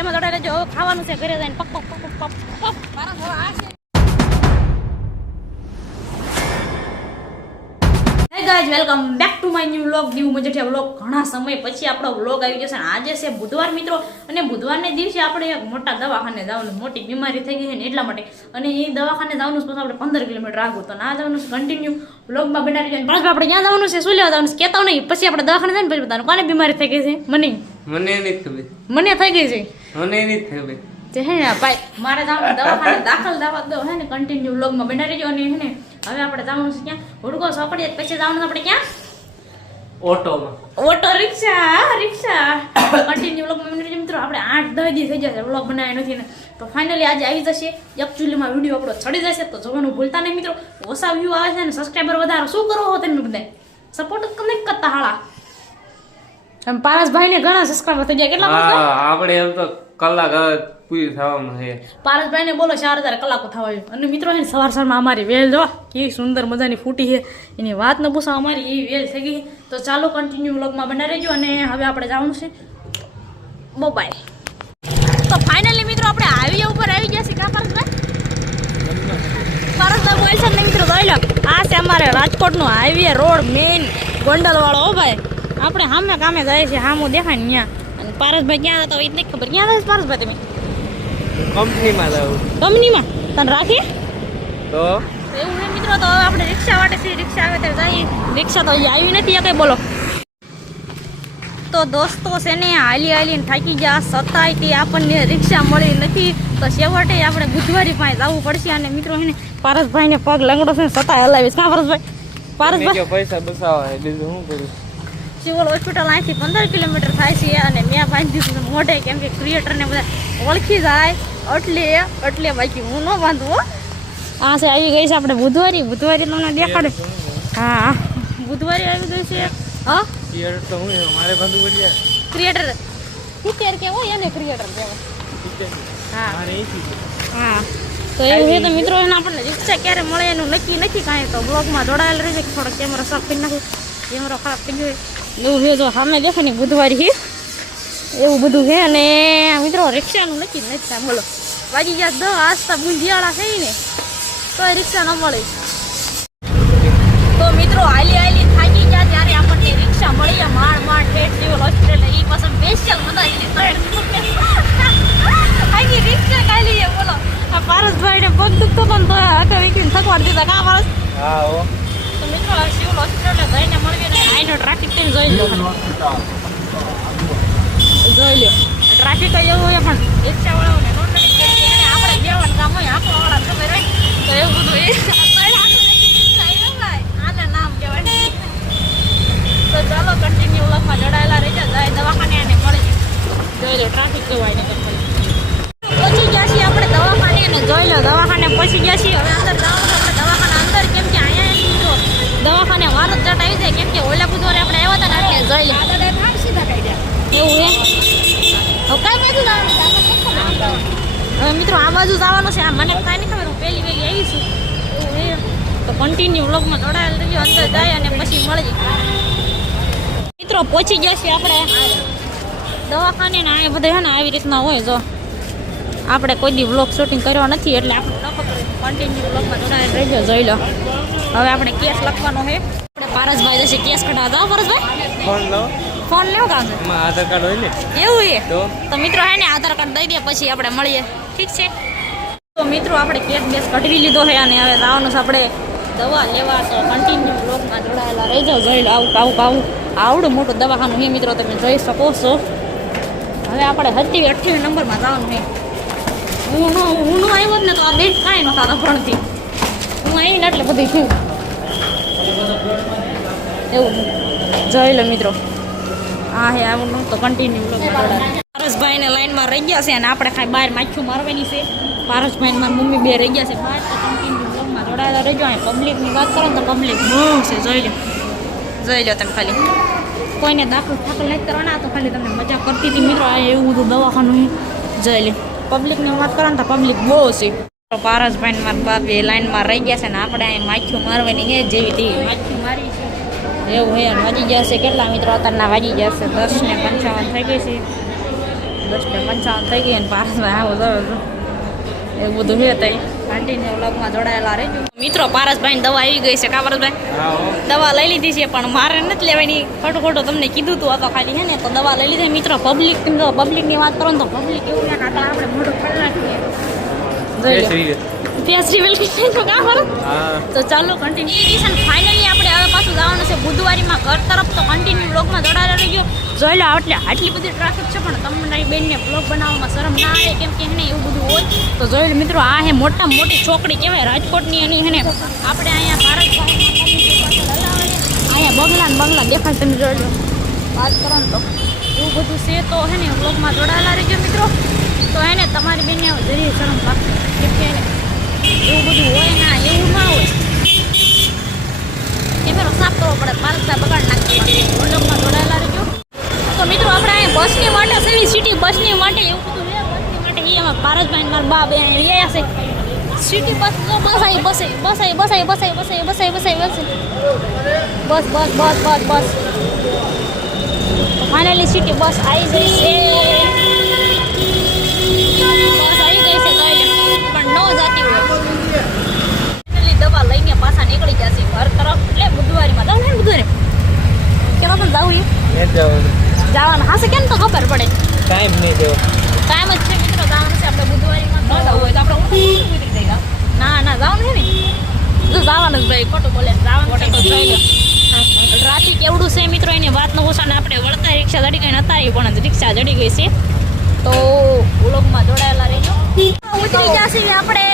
વિડીયોમાં જોડાઈ જો ખાવાનું છે ઘરે જઈને પક પક પક પક પક. Guys welcome back to my new vlog new Majethia vlog ઘણા સમય પછી આપણો વ્લોગ આવી જશે. અને આજે છે બુધવાર મિત્રો. અને બુધવારને દિવસે આપણે એક મોટા દવાખાને જવાનું. મોટી બીમારી થઈ ગઈ છે ને એટલા માટે. અને એ દવાખાને જવાનું છે પછી આપણે પંદર કિલોમીટર આગું. તો ના જવાનું છે કન્ટિન્યુ વ્લોગમાં બનાવી રહી બસ આપણે ક્યાં જવાનું છે શું લેવા જવાનું છે? કહેતા નહીં. પછી આપણે દવાખાને જાય ને પછી બતાવવાનું કોને બીમારી થઈ ગઈ છે? મને. મને નહીં ખબર. મને થઈ ગઈ છે. મને નહીં ખબર. હે ને ભાઈ મારે દવાખાને. દાખલ દવા દો. હે ને કન્ટિન્યુ વ્લોગમાં બેઠા રહેજો અને હે ને હવે આપણે જવાનું છે ક્યાં? હુડકો સોપડીએ પછી જવાનું આપણે ક્યાં? ઓટોમાં. Auto rickshaw rickshaw. Continue vlog મિત્રો. આપણે આઠ દસ દી થઈ જશે વ્લોગ બનાવ્યા નથી ને. તો ફાઇનલી આજે આવી જશે. એકચ્યુઅલીમાં વીડિયો આપણો ચડી જશે તો જોવાનું ભૂલતા નહીં મિત્રો. ઓછા વ્યૂ આવે છે ને સબસ્ક્રાઈબર વધારો. શું કરો હો તમે બધા સપોર્ટ જ કરતા હાળા. એમ પારસભાઈ ને ઘણા સબસ્ક્રાઈબર થઈ ગયા. કેટલા આપણે એમ તો કલાક પૂરી થવામાં છે? પારસભાઈ ને બોલો, ચાર હજાર કલાકો થવા આવ્યું. અને મિત્રો છે સવાર સવારમાં અમારી વેલ જો, કેવી સુંદર મજાની ફૂટી છે. એની વાત ન પૂછો, અમારી એ વેલ થઈ ગઈ તો ચાલો કન્ટિન્યુ વ્લોગમાં બના રહેજો અને હવે આપણે જવાનું છે બોબાય તો ફાઇનલી મિત્રો, આપણે હાઈવે ઉપર આવી ગયા છે કા પારસભાઈ? પારસભાઈ બોલ છે ને મિત્રો, જોઈ લો. આ છે અમારે રાજકોટનો હાઈવે રોડ મેઇન ગોંડલવાળો, હો ભાઈ. આપણે સામે કામે જાય છે સામું દેખાય ને ત્યાં અને પારસભાઈ ક્યાં હતા એ જ નહીં ખબર. ક્યાં હતા પારસભાઈ તમે? કંપનીમાં જવું કંપનીમાં? તને રાખે? તો? એવું છે મિત્રો તો આપણે રિક્ષા માટે છે. રિક્ષા આવે ત્યારે જઈએ. રિક્ષા તો આવી નથી કઈ બોલો. તો દોસ્તો છે ને હાલી હાલીને થાકી ગયા. સતાય તે આપણને રિક્ષા મળી નથી. તો છેવટે આપણે બુધવારી પાસે જવું પડશે. અને મિત્રો એને પારસભાઈને પગ લંગડો છે સતાય હલાવીશ. કાં પારસભાઈ? પારસભાઈ? પૈસા બસાવે બીજું શું કરું સિવિલ હોસ્પિટલ અહીંથી પંદર કિલોમીટર થાય છે. અને મેં બાંધી દીધું મોઢે કેમ કે ક્રિએટરને બધા ઓળખી જાય. એટલે એટલે બાકી હું ન બાંધું હો. આ છે આવી ગઈ છે આપણે બુધવારી. બુધવારી તમને દેખાડે. હા. બુધવારી આવી ગઈ છે હા? ક્રિએટર તો હું મારે બંધુ બોલ્યા ક્રિએટર ક્રિકેટર કેવો એને ક્રિએટર કહેવાય. હા. હા. તો એવું છે તો મિત્રો એને આપણને રિક્ષા ક્યારે મળે એનું નક્કી નથી કાંઈ. તો બ્લોગમાં જોડાયેલ રહેશે કે થોડો કેમેરો સાફ કરી નાખું. કેમેરો ખરાબ થઈ ગયો. એવું છે તો સામે દેખે ને બુધવારી. છે એવું બધું છે અને મિત્રો રિક્ષાનું નક્કી નથી બોલો. વાગી ગયા દસ આસ્તા બુંદિયાળા થઈ ને તો રિક્ષા ન મળે. તો મિત્રો હાલી હાલી થાકી ગયા ત્યારે આપણને રિક્ષા મળી ગયા. માણ માણ ઠેઠ સિવિલ હોસ્પિટલ એ પાછળ સ્પેશિયલ આખી રિક્ષા ખાલી બોલો. આ પારસભાઈ ને પગ દુખતો પણ તો આખા વીકીને થકવાડ દીધા. કા પારસ? હા હો. તો મિત્રો આ સિવિલ હોસ્પિટલ જઈને મળવી ને આઈનો ટ્રાફિક તમે જોઈ લો જોઈ લો ટ્રાફિક તો એવું હોય પણ રિક્ષા વાળાઓને નોંધણી કરી છે અને જવાનું કામ હોય આપણો વાળા ખબર હોય તો એવું બધું એ તો ચાલો કન્ટિન્યુ વ્લોગમાં જોડાયેલા રહેજો જાય દવાખાને આને મળી જોઈ લો ટ્રાફિક જોવાય ને પહોંચી ગયા છીએ આપણે દવાખાને અને જોઈ લો દવાખાને પહોંચી ગયા છીએ હવે અંદર જવાનું છે આપણે દવાખાના અંદર કેમ કે અહીંયા એક મિત્રો દવાખાને વાર જ જટ આવી જાય કેમ કે ઓલા બુધવારે આપણે આવ્યા હતા ને એટલે જોઈ લો એવું હે હવે કઈ બાજુ જવાનું હવે મિત્રો આ બાજુ જવાનું છે. મને કાંઈ નહીં ખબર, હું પહેલી પહેલી આવી છું. તો કન્ટિન્યુ વ્લોગમાં જોડાયેલ રહેજો અંદર જાય અને પછી મળી મિત્રો, પહોંચી ગયા છીએ આપણે. દવાખાને ને આ બધા ને આવી રીતના હોય જો. આપણે કોઈ દી વ્લોગ શૂટિંગ કર્યો નથી, એટલે આપણે કન્ટિન્યુ વ્લોગમાં જોડાયેલ રહેજો જોઈ લો. હવે આપણે કેસ લખવાનો છે. આપણે પારસભાઈ જશે, કેસ કઢાવવા. જાઓ પારસભાઈ? ફોન લેવો કામ છે એમાં આધાર કાર્ડ હોય ને? એવું છે તો? તો મિત્રો હે ને આધાર કાર્ડ દઈ દે પછી આપણે મળીએ. ઠીક છે? તો મિત્રો આપણે કેસ બેસ કઢવી લીધો છે અને હવે જવાનું છે આપણે દવા લેવા તો કન્ટિન્યુ બ્લોકમાં જોડાયેલા રહેજો જોઈ લો આવું આવું આવું. આવડું મોટું દવાખાનું છે મિત્રો તમે જોઈ શકો છો. હવે આપણે હતી અઠ્યાવીસ નંબરમાં જવાનું છે હું નો હું નો આવ્યો જ ને તો આ બેન કાંઈ નહોતા ભણતી હું આવીને એટલે બધી થયું એવું. જોઈ લો મિત્રો. હા હે આવું તો કન્ટિન્યુ પારસભાઈને લાઈનમાં રહી ગયા છે અને આપણે ખાઈ બહાર માછું મારવાની છે. પારસભાઈ મારી મમ્મી બે રહી છે બહાર, તો કન્ટિન્યુ અહીં પબ્લિકની વાત કરો તો પબ્લિક બહુ છે, જોઈ લો. જોઈ લો તમે ખાલી. કોઈને દાખલ દાખલ નથી કરવાના તો ખાલી તમને મજા કરતી હતી મિત્રો. આ એવું બધું દવાખાનું જોઈ લે. પબ્લિકની વાત કરો ને તો પબ્લિક બહુ છે. તો પારસભાઈ ને મારા બાપ એ લાઈનમાં રહી ગયા છે ને આપણે અહીં માછું મારવાની જેવી તેવી માછું મારી છે. એવું હે અને વાગી જશે કેટલા મિત્રો? અત્યારના વાગી જશે દસ ને પંચાવન થઈ ગઈ છે. દસ ને પંચાવન થઈ ગઈ અને પારસભાઈ આવો જો એવું બધું હે તઈ. કન્ટિન્યુ વ્લોગમાં જોડાયેલા રહેજો. મિત્રો પારસભાઈની દવા આવી ગઈ છે કા પારસભાઈ? દવા લઈ લીધી છે પણ મારે નથી લેવાની. ખોટું ખોટું તમને કીધું તું આ તો ખાલી ને તો દવા લઈ લીધી. મિત્રો પબ્લિક પબ્લિકની વાત કરો ને તો પબ્લિક એવું ના આપણે મોઢું ખોલી નાખીએ. જય શ્રી વેલ તો ચાલો કન્ટિન્યુ ફાઇનલી પાછું જવાનું છે. બુધવારીમાં ઘર તરફ તો કન્ટિન્યુ બ્લોગમાં જોડાયેલા રહીજો જોઈ લો એટલે આટલી બધી ટ્રાફિક છે પણ તમારી બેનને બ્લોગ બનાવવામાં શરમ ના આવે કેમ કે એને એવું બધું હોય. તો જોઈ લો મિત્રો, આ હે મોટા મોટી ચોકડી કહેવાય, રાજકોટની એની હે ને. આપણે અહીંયા ભારત અહીંયા બંગલા બંગલા દેખાય તમે જોઈ વાત કરો તો એવું બધું છે તો હે ને બ્લોગમાં જોડાયેલા રહીજો મિત્રો. તો એને તમારી બેનને જરીએ શરમ લાગશે. કેમ કે એવું બધું હોય ના, એવું ના હોય. ઢીમેલો સાફ કરવો પડે પાલસા બગાડ નાખવા લોકમાં જોડાયેલા રહેજો. તો મિત્રો, આપણે અહીંયા બસની માટે, સેવી સિટી બસની માટે, એવું બધું છે. બસની માટે એ એમાં પારસભાઈ મારા બા અહીંયા રહ્યા છે. સિટી બસ તો બસાઈ બસે બસાઈ બસાઈ બસાઈ બસાઈ બસાઈ બસાઈ બસે બસ બસ બસ બસ બસ ફાઇનલી સિટી બસ આવી ગઈ છે. પણ ન જાતી દવા લઈને પાછા નીકળી જશે ઘર તરફ બુધવારીમાં. જાવ ને બુધવારે? કેવા પણ જાવું એ જવાનું. જવાનું હાસે કેમ તો ખબર પડે? ટાઈમ નહીં દેવો ટાઈમ જ છે મિત્રો જવાનું છે આપણે બુધવારીમાં. ન જવું હોય તો આપણે નીકળી જઈએ. ના ના જવાનું છે ને? જો જવાનું જ ભાઈ ખોટું બોલે. જવાનું છે. તો જોઈ ટ્રાફિક એવડું છે મિત્રો એની વાત ન પૂછો ને આપણે વળતા રિક્ષા જડી ગઈ નતા આવી પણ રિક્ષા જડી ગઈ છે. તો વ્લોગમાં જોડાયેલા રહેજો. ઉતરી જશે આપણે.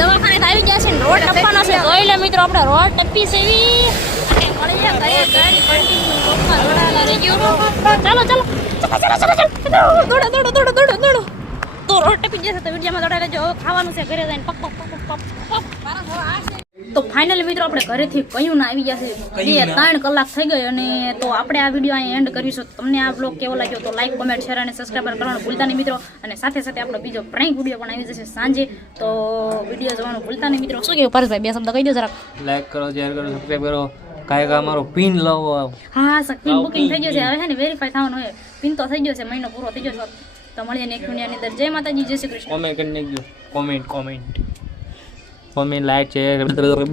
દવાખાને આવી ગયા છે ને રોડ ટપવાનો છે. જોઈ લે મિત્રો આપણે રોડ ટપી છે ચાલો ચાલો. દોડો દોડો દોડો દોડો દોડો તો રોડ ટપી જશે તો વિડીયોમાં જોડાયેલા લેજો ખાવાનું છે ઘરે જઈને. પક પક પક પક પક તો ફાઇનલી મિત્રો આપણે ઘરેથી કયું ના આવી ગયા છે. બે ત્રણ કલાક થઈ ગઈ અને તો આપણે આ વીડિયો અહીં એન્ડ કરીશું. તમને આ બ્લોગ કેવો લાગ્યો તો લાઈક કોમેન્ટ શેર અને સબસ્ક્રાઈબર કરવાનું ભૂલતા નહીં મિત્રો. અને સાથે સાથે આપણો બીજો પ્રેન્ક વીડિયો પણ આવી જશે સાંજે. તો વીડિયો જોવાનું ભૂલતા નહીં મિત્રો. શું કેવું પરેશભાઈ બે શબ્દ કહી દો જરાક. લાઈક કરો શેર કરો સબસ્ક્રાઈબ કરો. કાંઈક અમારો પિન લાવો હા સક્તિન બુકિંગ થઈ ગયો છે. હવે છે ને વેરીફાઈ થવાનું હોય. પિન તો થઈ ગયો છે મહિનો પૂરો થઈ ગયો છે. તો મળીએ નેક્સ્ટ અંદર. જય માતાજી જય શ્રી કૃષ્ણ. કોમેન્ટ કરી નાખજો. કોમેન્ટ કોમેન્ટ કોમેન્ટ લાઈક છે બધું.